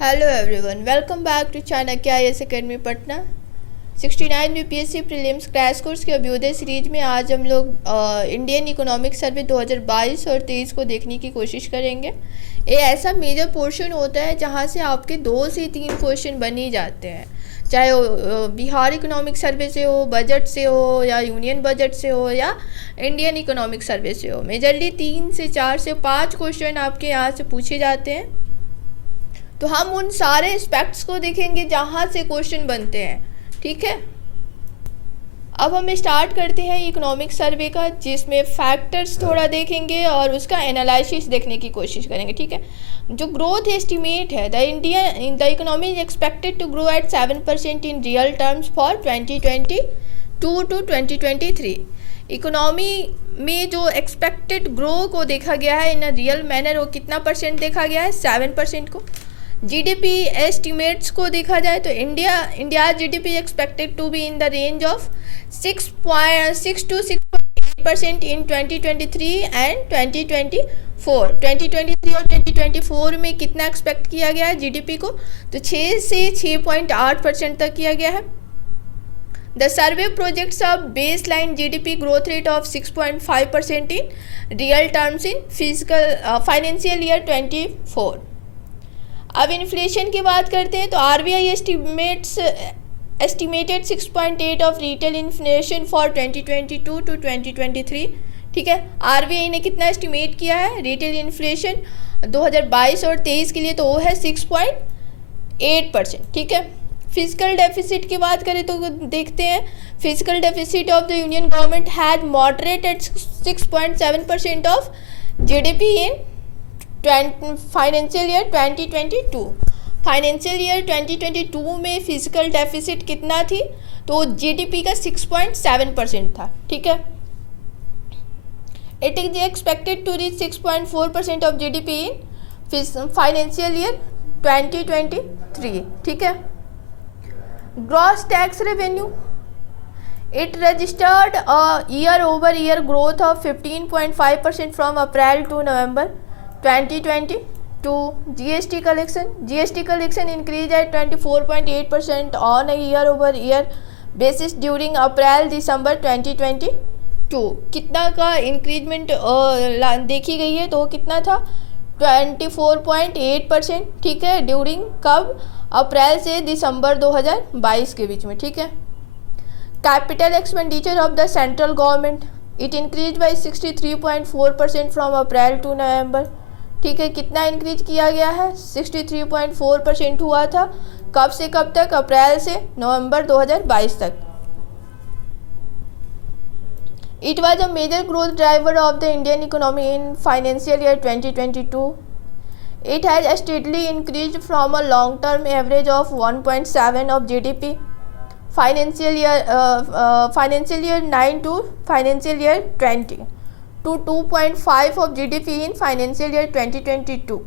Hello everyone, welcome back to Chanakya IAS academy Patna. 69 UPSC prelims crash course के Abhyudaya series में आज हम लोग इंडियन इकोनॉमिक सर्वे 2022 और 23 को देखने की कोशिश करेंगे। ये ऐसा मेजर पोर्शन होता है जहाँ से आपके 2 से 3 क्वेश्चन बन ही जाते हैं, चाहे वो बिहार इकोनॉमिक सर्वे से हो, बजट से हो, या यूनियन बजट से हो, या इंडियन इकोनॉमिक सर्वे से हो। मेजरली 3 से 4 से 5 क्वेश्चन आपके यहाँ से पूछे जाते हैं। तो हम उन सारे एस्पेक्ट्स को देखेंगे जहाँ से क्वेश्चन बनते हैं, ठीक है। अब हम स्टार्ट करते हैं इकोनॉमिक सर्वे का, जिसमें फैक्टर्स थोड़ा देखेंगे और उसका एनालिसिस देखने की कोशिश करेंगे, ठीक है। जो ग्रोथ एस्टिमेट है, the economy is expected to grow at 7% in real terms for 2022 to 2023। Economy में जो एक्सपेक्टेड ग्रो को देखा गया है इन अ रियल मैनर, वो कितना परसेंट देखा गया है? 7% को। जीडीपी एस्टिमेट्स को देखा जाए तो India GDP expected to be in the range of 6 to 6.8% in 2023 and 2024। 2023 और 2024 में कितना एक्सपेक्ट किया गया है जीडीपी को? तो 6 से 6.8% तक किया गया है। The survey projects a base line GDP growth rate of 6.5% in real terms in financial year 24। अब इन्फ्लेशन की बात करते हैं तो RBI estimated 6.8 of retail inflation for 2022 to 2023, ठीक है। आरबीआई ने कितना एस्टिमेट किया है रिटेल इन्फ्लेशन 2022 और 23 के लिए? तो वो है 6.8%, ठीक है। फिजिकल डेफिसिट की बात करें तो देखते हैं, physical deficit of the union government had moderated 6.7% of GDP in financial year 2022। Financial year 2022 में फिजिकल डेफिसिट कितना थी? तो जीडीपी का 6.7% था, ठीक है। It is expected to reach 6.4% of GDP in financial year 2023, ठीक है। Gross tax revenue, it registered a year over year growth of 15.5% from April to November 2022। GST collection increased at 24.8% on a year-over-year basis during April-December 2022। कितना का increment देखी गई है? तो कितना था? 24.8%, ठीक है। ड्यूरिंग कब? अप्रैल से दिसंबर 2022 के बीच में, ठीक है। Capital expenditure of the central government, it increase by 63.4% from April to November, ठीक है। कितना इंक्रीज किया गया है? 63.4% हुआ था। कब से कब तक? अप्रैल से नवंबर 2022 तक। It was a major growth driver of the Indian economy in financial year 2022। It has steadily increase from a long term average of 1.7 of GDP financial year 9 to financial year 20 to 2.5 of GDP in financial year 2022।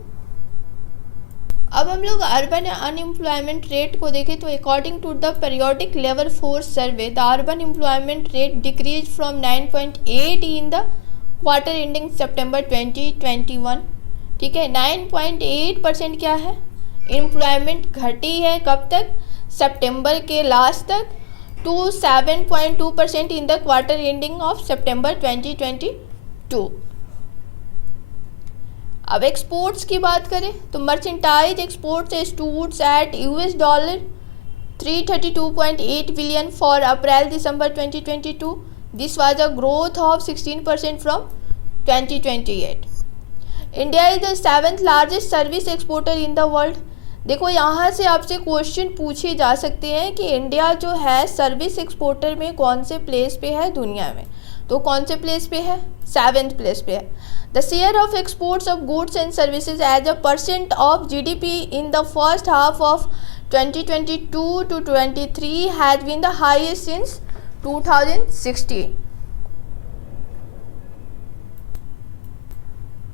अब हम लोग urban unemployment rate को देखें तो according to the periodic labour force survey, the urban employment rate decrease from 9.8 in the quarter ending September 2021, ठीक है। 9.8% क्या है? एम्प्लॉयमेंट घटी है कब तक? सितंबर के लास्ट तक, to 7.2% in the quarter ending of September 2022। अब एक्सपोर्ट्स की बात करें तो merchandise exports stood at $332.8 billion for April December 2022। This was a growth of 16% from 2028। India is the 7th largest service exporter in the world. देखो, यहाँ से आपसे question पूछे जा सकते हैं कि इंडिया जो है सर्विस एक्सपोर्टर में कौन से प्लेस पे है दुनिया में? तो कौन से प्लेस पे है? 7th प्लेस पे है। The share of exports of goods and services as a percent of GDP in the first half of 2022 to 23 has been the highest since 2016।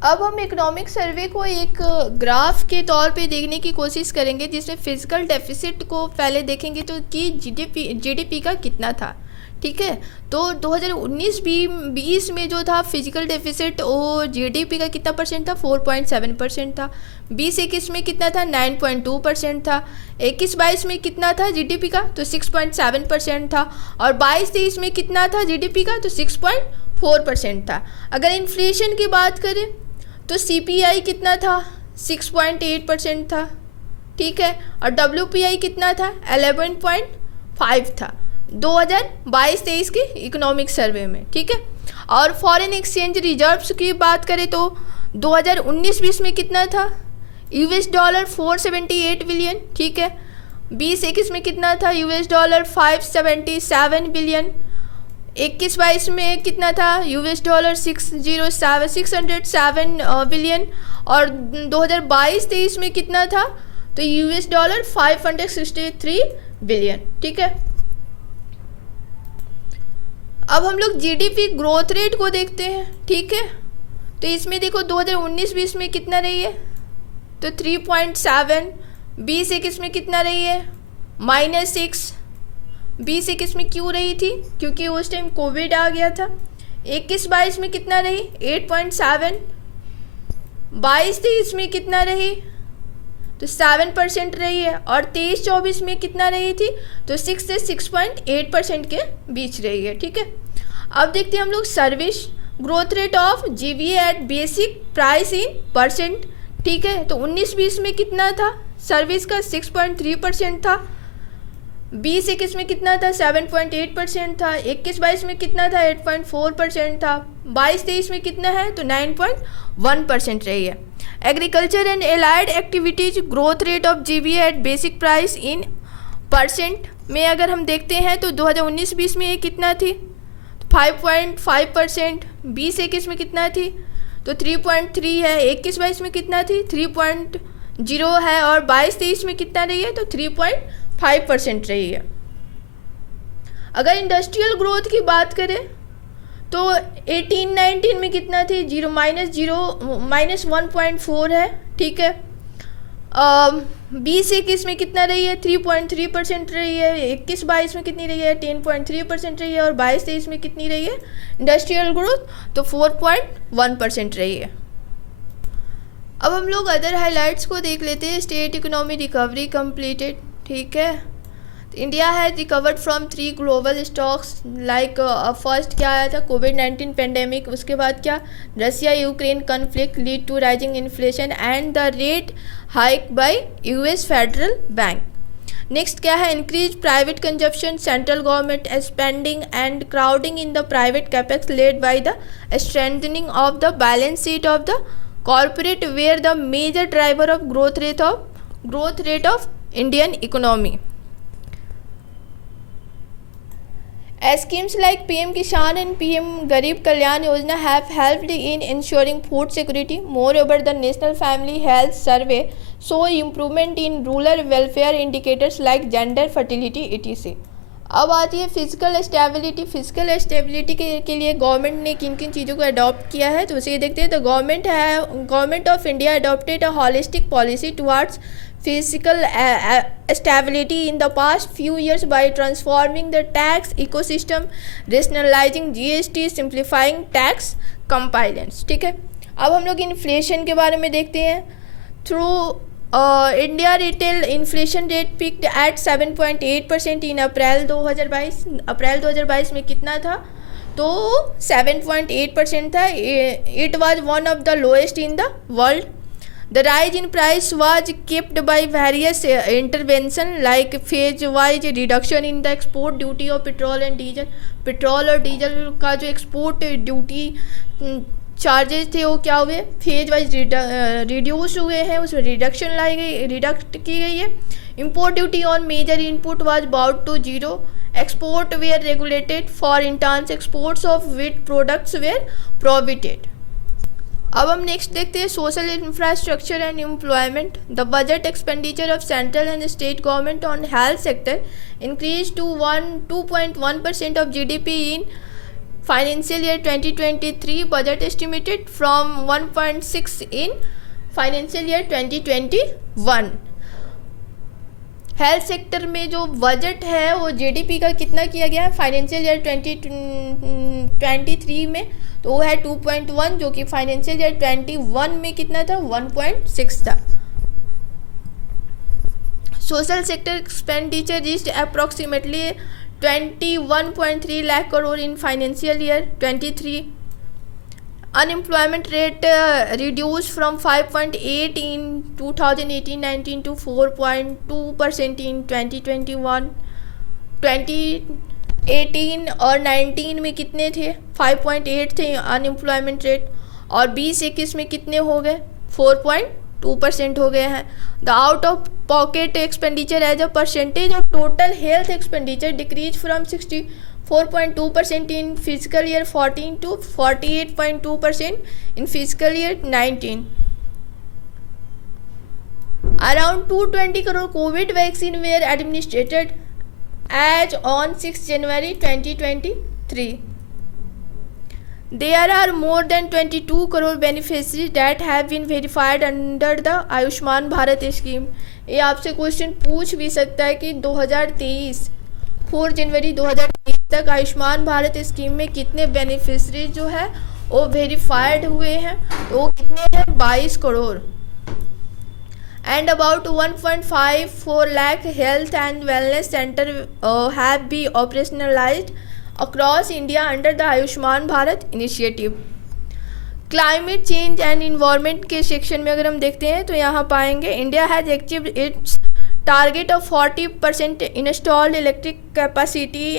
अब हम इकोनॉमिक सर्वे को एक ग्राफ के तौर पे देखने की कोशिश करेंगे, जिसमें फिजिकल डेफिसिट को पहले देखेंगे तो कि जीडीपी का कितना था, ठीक है। तो 2019-20 में जो था फिजिकल डेफिसिट वो जीडीपी का कितना परसेंट था, 4.7% था। 2021 में कितना था, 9.2% था। 21-22 में कितना था जीडीपी का, तो 6.7% था। और 22-23 में कितना था जीडीपी का, तो 6.4% था। अगर इन्फ्लेशन की बात करें तो सीपीआई कितना था, 6.8% था, ठीक है। और डब्ल्यूपीआई कितना था, 11.5 था 2022-23 के इकोनॉमिक सर्वे में, ठीक है। और फॉरेन एक्सचेंज रिजर्व्स की बात करें तो 2019-20 में कितना था, $478 बिलियन, ठीक है। 2021 में कितना था, $577 बिलियन। 21-22 में कितना था, $607 बिलियन। और 2022-23 में कितना था, तो $563 बिलियन, ठीक है। अब हम लोग जीडीपी ग्रोथ रेट को देखते हैं, ठीक है। तो इसमें देखो 2019-20 में कितना रही है, तो 3.7। 2021 में कितना रही है, -6। 2021 में क्यों रही थी, क्योंकि उस टाइम कोविड आ गया था। 21-22 में कितना रही, 8.7। 22-23 में कितना रही, तो 7% रही है। और 23-24 में कितना रही थी, तो 6 से 6.8% के बीच रही है, ठीक है। अब देखते हैं हम लोग service growth rate of GVA eight basic price in percent, ठीक है। तो 19-20 में कितना था, सर्विस का 6.3% था। 20-21 में कितना था, 7.8% था। 21-22 में कितना था, 8.4% था। 22-23 में कितना है, तो 9.1% रही है। Agriculture and allied activities growth rate of GVA eight basic price in percent में अगर हम देखते हैं तो 2019-20 में ये कितना थी, 5.5%। 20-21 में कितना थी, तो 3.3 है। 21-22 में कितना थी, 3.0 है। और 22-23 में कितना रही है, तो 3.5% रही है। अगर इंडस्ट्रियल ग्रोथ की बात करें तो 18-19 में कितना थी, -1.4 है, ठीक है। 20-21 में कितना रही है, 3.3% रही है। 21-22 में कितनी रही है, 10.3% रही है। और 22-23 में कितनी रही है इंडस्ट्रियल ग्रोथ, तो 4.1% रही है। अब हम लोग अदर हाइलाइट्स को देख लेते हैं। स्टेट इकोनॉमी रिकवरी कंप्लीटेड, ठीक है। India has recovered from 3 global stocks like first क्या आया था, कोविड-19 पेंडेमिक। उसके बाद क्या, Russia Ukraine conflict lead to rising inflation and the rate hike by US federal bank. Next क्या है, increase private consumption, central government spending and crowding in the private capex led by the strengthening of the balance sheet of the corporate were the major driver of growth rate of Indian economy. Schemes like PM Kisan and PM Garib Kalyan Yojana have helped in ensuring food security. Moreover, the National Family Health Survey show improvement in rural welfare indicators like gender, fertility, etc. अब आती है physical stability. Physical stability के लिए government ने किन किन चीज़ों को अडॉप्ट किया है, तो उसे देखते हैं। तो government of India adopted a holistic policy towards physical stability in the past few years by transforming the tax ecosystem, rationalizing GST, simplifying tax compliance, ठीक है। अब हम लोग इन्फ्लेशन के बारे में देखते हैं। Through India retail inflation rate peaked at 7.8% in April 2022 में कितना था, तो 7.8% था। It was one of the lowest in the world. The rise in price was kept by various intervention like phase-wise reduction in the export duty of petrol and diesel। Petrol और diesel का जो export duty charges थे वो क्या हुए, phase wise reduce हुए हैं, उसमें रिडक्ट की गई है। Import duty on major input was brought to zero. Export were regulated for interns exports of wheat products were prohibited. अब हम नेक्स्ट देखते हैं social infrastructure and employment. The budget expenditure of central and state government on health sector increase to 2.1% of GDP in financial year 2023, budget estimated from 1.6 in financial year 2021। Health sector में जो budget है वो GDP का कितना किया गया है financial year 2023 में, तो वो है 2.1, जो कि फाइनेंशियल ईयर 21 में कितना था 1.6 था। Social sector expenditure reached approximately 21.3 lakh crore in financial year 23। Unemployment rate reduced from 5.8 in 2018-19 to 4.2% in 2021। 2018 और 19 में कितने थे 5.8 थे अनएम्प्लॉयमेंट रेट, और 20-21 में कितने हो गए 4.2% हो गए हैं। The out of pocket expenditure as a percentage of total health expenditure decrease from 4.2% in fiscal year 14 to 48.2% in fiscal year 19। Around 220 crore COVID vaccine were administered as on 6 January 2023। There are more than 22 crore beneficiaries that have been verified under the Ayushman Bharat scheme. ये आपसे question पूछ भी सकता है कि 2023 4 जनवरी 2023 तक Ayushman Bharat scheme में कितने बेनिफिशरीज जो है वो वेरीफाइड हुए हैं, तो वो कितने हैं 22 crore. And about 1.54 lakh health and wellness centre have be operationalised across India under the Ayushman Bharat initiative. Climate change and environment के सेक्शन में अगर हम देखते हैं तो यहाँ पाएंगे India has achieved its target of 40% installed electric capacity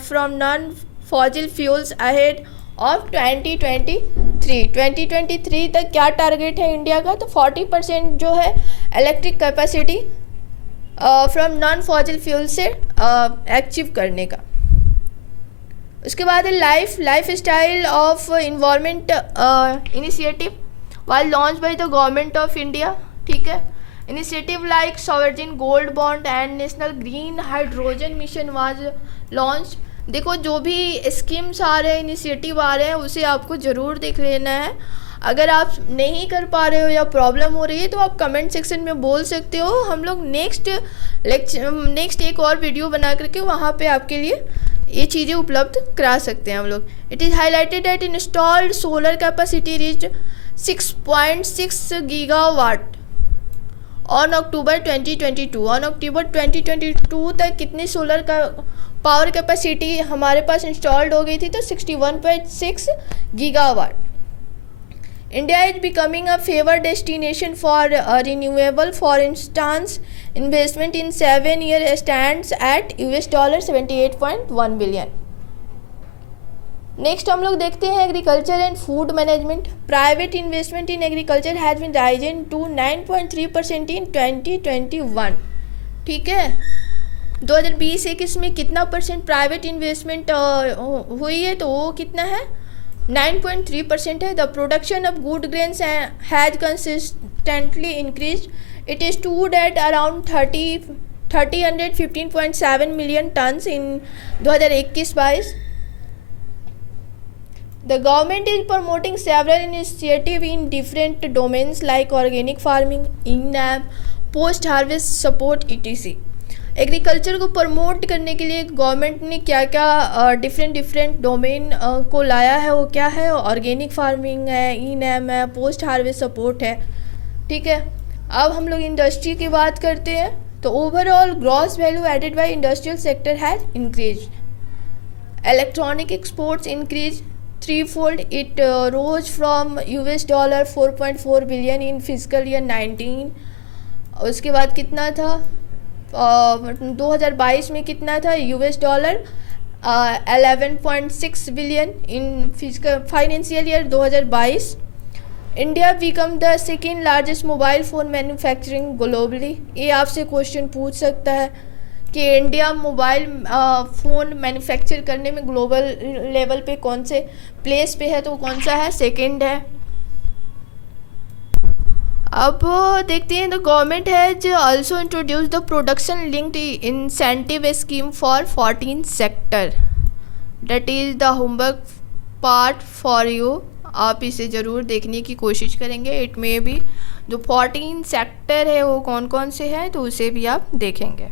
from non-fossil fuels ahead of 2023। 2023 तक क्या टारगेट है इंडिया का, तो 40% जो है electric capacity from non fossil fuel से अचीव करने का। उसके बाद है life style of environment initiative while launch by the government of India. ठीक है, Initiative like sovereign gold bond and national green hydrogen mission was launched। देखो जो भी स्कीम्स आ रहे हैं इनिशिएटिव आ रहे हैं उसे आपको ज़रूर देख लेना है। अगर आप नहीं कर पा रहे हो या प्रॉब्लम हो रही है तो आप कमेंट सेक्शन में बोल सकते हो, हम लोग नेक्स्ट एक और वीडियो बना करके वहाँ पे आपके लिए ये चीज़ें उपलब्ध करा सकते हैं हम लोग। It is highlighted that installed solar capacity reached 6.6 gigawatt on October 2022। On October 2022 तक कितनी सोलर का पावर कैपेसिटी हमारे पास इंस्टॉल्ड हो गई थी, तो 61.6 gigawatt. India is becoming a favour destination for renewable. For instance investment in 7 year stands at $78.1 billion. Next हम लोग देखते हैं agriculture and food management. Private investment in agriculture has been risen to 9.3% in 2021। ठीक है, 2020-21 में कितना percent private investment हुई है, तो वो कितना है 9.3% है। The production of good grains has consistently increase. It is to date around 315.7 million tons in 2021-22। The government is promoting several initiatives in different domains like organic farming, in-app, post-harvest support etc। Agriculture को promote करने के लिए government ने क्या क्या different domain को लाया है, वो क्या है, ऑर्गेनिक फार्मिंग है, in-app है, पोस्ट हार्वेस्ट सपोर्ट है। ठीक है, अब हम लोग इंडस्ट्री की बात करते हैं तो overall gross value added by industrial sector has increase. Electronic exports increase threefold। It rose from $4.4 billion in fiscal year 19। उसके बाद कितना था 2022 में कितना था $11.6 billion in physical financial year 2022। India become the second largest mobile phone manufacturing globally. ये आपसे question पूछ सकता है कि इंडिया मोबाइल फ़ोन मैन्युफैक्चर करने में ग्लोबल लेवल पे कौन से प्लेस पे है, तो कौन सा है, सेकंड है। अब देखते हैं the government has also introduce the production linked incentive scheme for 14 sector. That is the homework part for you. आप इसे ज़रूर देखने की कोशिश करेंगे। इट में भी जो 14 सेक्टर है वो कौन कौन से हैं तो उसे भी आप देखेंगे।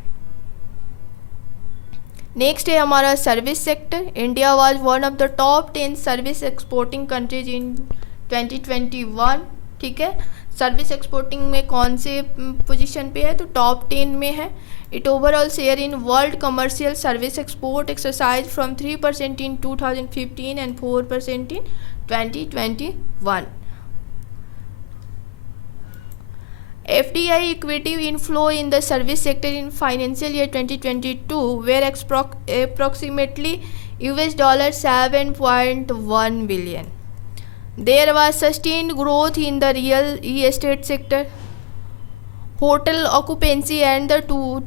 नेक्स्ट है हमारा service sector. India was one of the top 10 service exporting countries in 2021। ठीक है, सर्विस एक्सपोर्टिंग में कौन से पोजीशन पे है, तो टॉप 10 में है। It overall share in world commercial service export exercise from 3% in 2015 and 4% in 2021। FDI equity inflow in the service sector in financial year 2022 were approximately $7.1 billion. There was sustained growth in the real estate sector. Hotel occupancy and the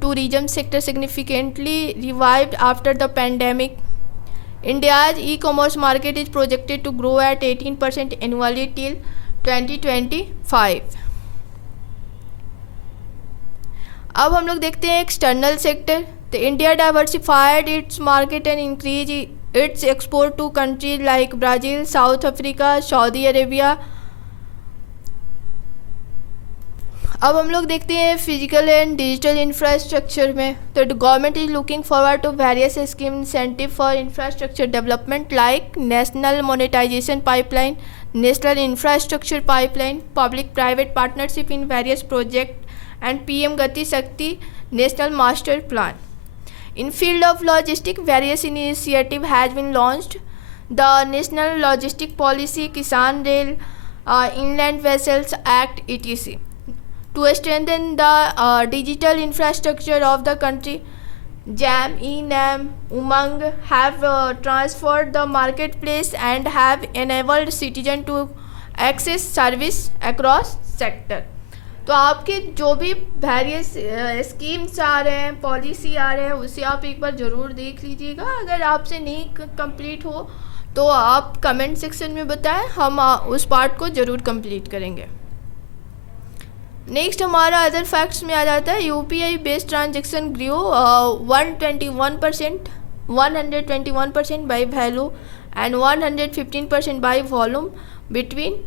tourism sector significantly revived after the pandemic. India's e-commerce market is projected to grow at 18% annually till 2025. अब हम लोग देखते हैं external sector. तो India diversified its market and increase its export to countries like Brazil, South Africa, Saudi Arabia. अब हम लोग देखते हैं फिजिकल एंड डिजिटल इंफ्रास्ट्रक्चर में। तो government is looking forward to various scheme incentive for infrastructure development like national monetisation pipeline, national infrastructure pipeline, public private partnership in various project and PM Gati Shakti National Master Plan. In field of logistics, various initiative has been launched. The National Logistic Policy, Kisan Rail, Inland Vessels Act etc. To strengthen the digital infrastructure of the country, JAM, eNAM, Umang have transformed the marketplace and have enabled citizens to access service across sector. तो आपके जो भी various schemes आ रहे हैं, policy आ रहे हैं, उसे आप एक बार ज़रूर देख लीजिएगा। अगर आपसे नहीं कंप्लीट हो तो आप कमेंट सेक्शन में बताएं, हम उस पार्ट को ज़रूर कंप्लीट करेंगे। नेक्स्ट हमारा अदर फैक्ट्स में आ जाता है UPI based transaction grow 121% by value and 115% by volume between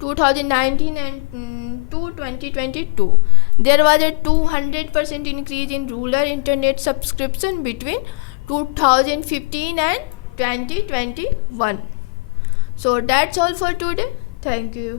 2019 and to 2022. There was a 200% increase in rural internet subscription between 2015 and 2021. So that's all for today. Thank you.